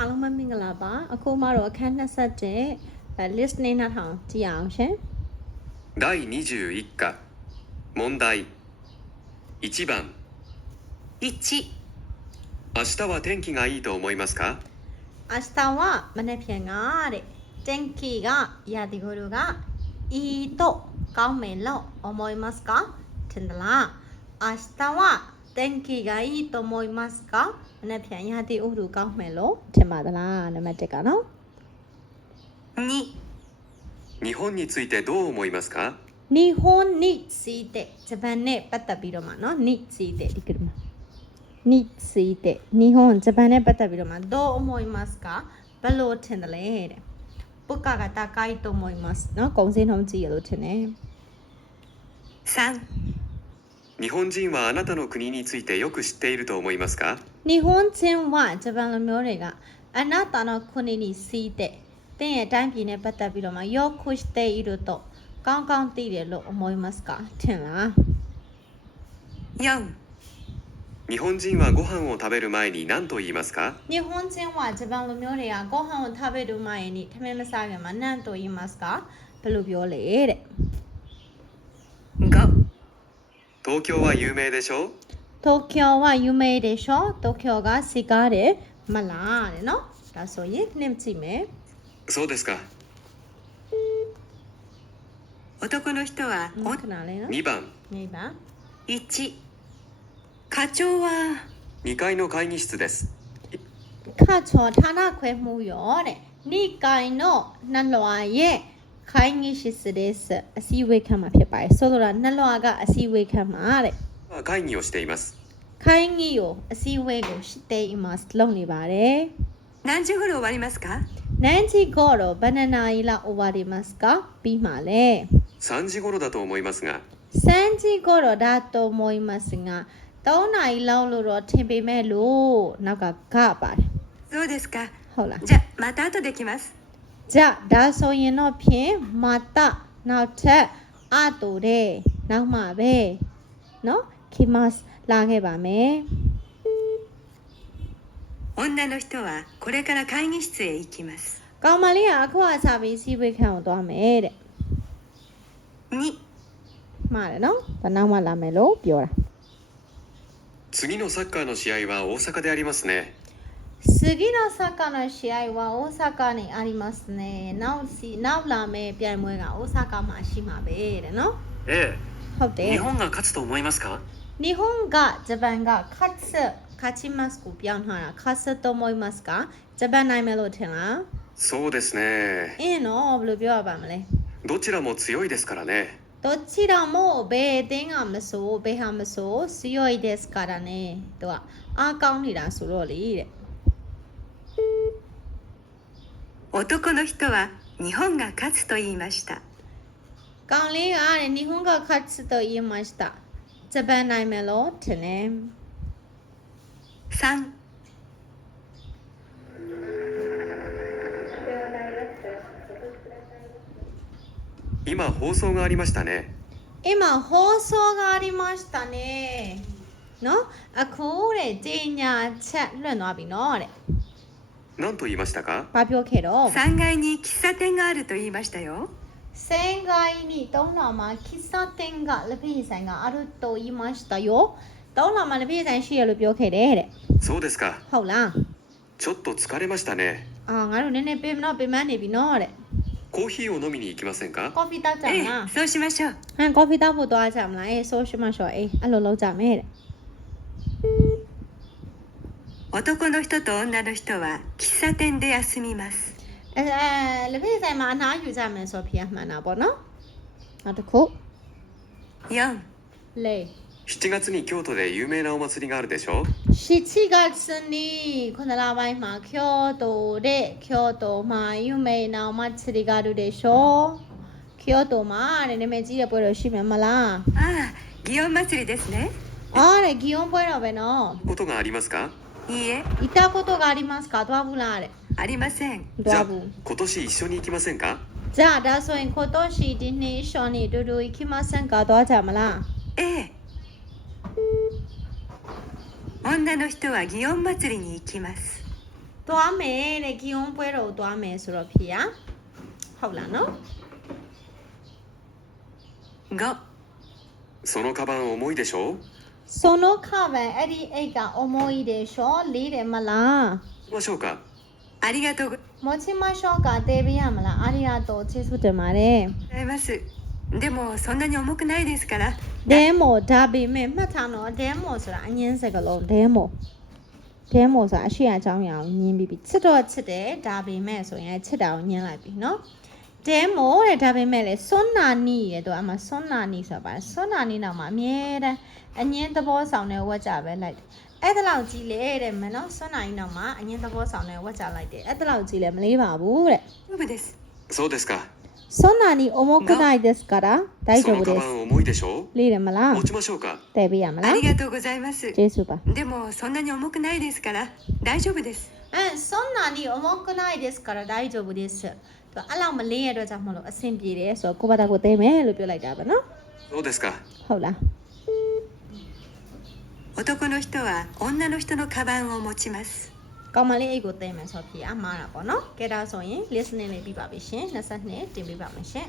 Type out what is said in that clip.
အားလုံးပဲမင်္ဂလာပါအခုမှတော့အခန်း20တဲ့ list နေနှထောင်ကြည့်အောင်ရှင်第21課問題1番1明日は天気がいいと思いますか明日はမနေ့ပြန်ကတဲ့天気がရာသီဥတုကいいとကောင်းမယ်လို့思いますかထင်သလား明日は天気がいいと思いますかမနေ့ပြန်ရာသီဥတုကောင်းမယ်လို့ထင်ပါသလားနံပါတ်1ကနော်2日本についてどう思いますか日本についてဂျပန်နဲ့ပတ်သက်ပြီးတော့မှเนาะについてဒီကမှာについて日本ဂျပန်နဲ့ပတ်သက်ပြီးတော့မှどう思いますかဘယ်လိုထင်တယ်လဲတဲ့ပုက္ကက高いと思いますเนาะကုန်စည်နှုန်းကြီးရလို့ထင်တယ်3日本人はあなたの国についてよく知っていると思いますか日本人はဂျပန်လူမျိုးတွေကအなたの国についてတဲ့ရဲ့အတိုင်းပြည်နဲ့ပတ်သက်ပြီးတော့မှよく知っているとကောင်းကောင်းသိတယ်လို့思いますかထင်လား4日本人はご飯を食べる前に何と言いますか日本人はဂျပန်လူမျိုးတွေကご飯を食べる前にထမင်းမစားခင်မှာ何と言いますかဘယ်လိုပြောလဲတဲ့5東京は有名でしょ東京は有名でしょ東京がစီကားတယ်မလားတဲ့နော်ဒါဆိုရင်နှိမ့်ကြည့်မယ်そうですか男の人はခဏလေးနော်2番နေပါ1課長は2階の会議室ですခါချောဌာနခွဲမှုရောတဲ့နိကိုင်のနှလွာရဲ့ခိုင်းငိရှိစတဲ့အစည်းအဝေးခန်းမှာဖြစ်ပါတယ်ဆိုတော့နှလွာကအစည်းအဝေးခန်းမှာတဲ့会議をしていますခိုင်းငိကိုအစည်းအဝေးကိုしていますလုပ်နေပါတယ်何時頃終わりますかနန်းချီကိုတော့ဘနာနာရီလောက် over ဒီမတ်ကပြီးမှလဲ3時頃だと思いますがစန်းချီကိုတော့ဒါတော့မွိမတ်ငါ3နာရီလောက်လို့တော့ထင်ပေမဲ့လို့နောက်ကကပါတယ်そうですかဟုတ်လားじゃあまた後で来ますじゃあဒါဆိုရင်တော့ဖြင့်မတာနောက်ထပ်အတူတဲ့နောက်မှပဲเนาะခိမတ်လာခဲ့ပါမယ်女の人はこれから会議室へ行きますကောင်မလေးကအခုအစားပြီးစီးပွေးခန့်ကိုသွားမယ်တဲ့2မှားတယ်နော်ဘာနောက်မှလာမယ်လို့ပြောတာ次のサッカーの試合は大阪でありますね次のサッカーの試合は大阪にありますねနောက်လာမယ်ပြိုင်ပွဲက大阪မှာရှိမှာပဲတဲ့နော်ええဟုတ်တယ်日本が勝つと思いますか日本がဂျပန်က勝ちますကိုပြောင်းထားတာ勝つと思いますかဂျပန်နိုင်မယ်လို့ထင်လားそうですねအင်းနော်ဘယ်လိုပြောရပါမလဲどちらも強いですからねどちらもဘယ်အသင်းကမဆိုဘယ်ဟာမဆို強いですからねသူကအားကောင်းနေတာဆိုတော့လေတဲ့男の人は日本が勝つと言いましたကောင်လေးကတဲ့日本が勝つと言いましたဂျပန်နိုင်မယ်လို့ထင်တယ်3今放送がありましたね今放送がありましたねနော်အခုတဲ့ကြီးညာချက်လွှင့်သွားပြီနော်တဲ့何と言いましたかဘာပြောခဲ့တော့3階に喫茶店があると言いましたよ3階に3လမှာ喫茶店ကလက်ဖက်ဆိုင်ကအရုတို言いましたよ3လမှာလက်ဖက်ဆိုင်ရှိရလို့ပြောခဲ့တယ်တဲ့そうですかဟုတ်လားちょっと疲れましたねအာငါတို့နည်းနည်းပြင်မနေပြီနော်တဲ့コーヒーを飲みに行きませんかကော်ဖီတောက်ကြမလားそうしましょうဟမ်ကော်ဖီတောက်ဖို့သွားကြမလားဆိုရှမရှို့အဲ့လိုလုပ်ကြမယ်တဲ့男の人と女の人は喫茶店で休みますလက်ဖက်ဆိုင်မှာအနားယူကြမယ်ဆိုပြမှန်တာပေါ့နော်နောက်တစ်ခု4လေ 7月に京都で有名なお祭りがあるでしょ7月にこのラバイマ京都で京都မှာ有名なお祭りがあるでしょ京都မှာねနာမည်ကြီးတဲ့ပွဲတော်ရှိမှာမလားああ祇園祭りですねအားတဲ့ဂီယွန်ပွဲတော်ပဲနော်ことがありますかいいえ行ったことがありますかသွားဘူးလားတဲ့ありませんじゃあသွားဘူး今年一緒に行きませんかじゃあဒါဆိုရင်今年ဒီနေ့一緒にတူတူ行きませんかသွားကြမလားええ女の人は祇園祭りに行きますသွားမယ်တဲ့ဂီယွန်ပွဲတော်သွားမယ်ဆိုတော့ဖြေရဟုတ်လားနော် 5そのカバン重いでしょ ဆိုနိုခဗန်အဲ့ဒီအိတ်ကအမိုးကြီးတယ်ရှော့လေးတယ်မလား 行きましょうかありがとうご မောချီမရှော့ကတဲပေးရမလားအားရတော့ချစ်စွတယ်ပါတယ် ざいますでもそんなに重くないですから ဒဲမိုဒါပေမဲ့မှတ်ထားတော့ဒဲမိုဆိုတာအငင်းစကလုံးဒဲမိုဆိုတာအရှိအကြောင်းရအောင်ညင်းပြီးချစ်တော့ချစ်တယ်ဒါပေမဲ့ဆိုရင်ချစ်တာကိုညင်းလိုက်ပြီနော်ဒဲမိုတဲ့ဒါပေမဲ့လေစွန်းနာနီရဲ့တော့အမစွန်းနာနီဆိုတာပါစွန်းနာနီနောက်မှာအမြဲတမ်းအငင်းသဘောဆောင်တဲ့ဝက်ကြပဲလိုက်တယ်အဲ့ဒါလောက်ကြီးလေတဲ့မနော်စွန်းနာနီနောက်မှာအငင်းသဘောဆောင်တဲ့ဝက်ကြလိုက်တယ်အဲ့ဒါလောက်ကြီးလေမလေးပါဘူးတဲ့ 大丈夫です そうですか စွန်းနာနီအမိုးကနိုင်ですから大丈そのカ夫ですバン重いでしょ လေးတယ်မလား 持ちましょうか တဲပေးရမ あ လား りがとうございます ကျေးဇူးပါ でもそんなに重くないですから大丈夫です စွန်းနာနီအမိုးကနိုင်ですから大丈夫ですသူအဲ့လောက်မလေးရတော့ကြောင့်မလို့အဆင်ပြေတယ်ဆိုတော့ကိုဘာသာကိုတဲမယ်လို့ပြောလိုက်တာပဲနော် そうですか ဟုတ်လား 男の人は女の人のカバンを持ちます ကောင်မလေးအိတ်ကိုတဲမယ်ဆိုတော့ဖြေအမှားတာပေါ့နော်ကဲဒါဆိုရင် listening လေးပြီးပါပြီရှင်22တင်ပြပါမယ်ရှင်